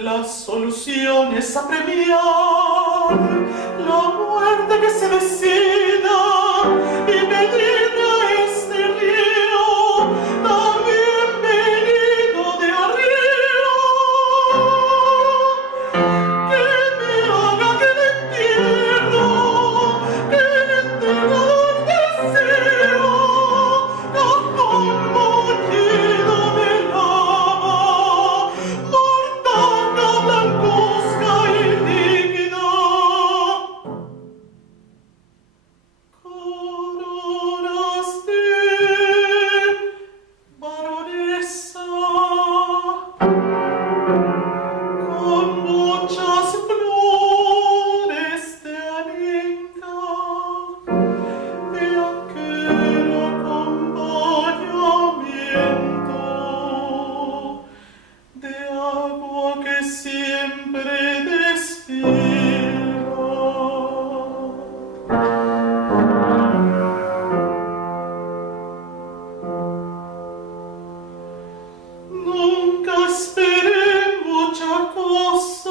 La solución es apremiar la muerte que se decida y pedir a este río también venido de arriba que me haga que le entierro, que le enterrador deseo como lleno de lava mortaja blancuzca y líquida coronas de baronesa con muchas flores de arenga de aquel acompañamiento de agua que siempre despierta. Nunca esperé mucha cosa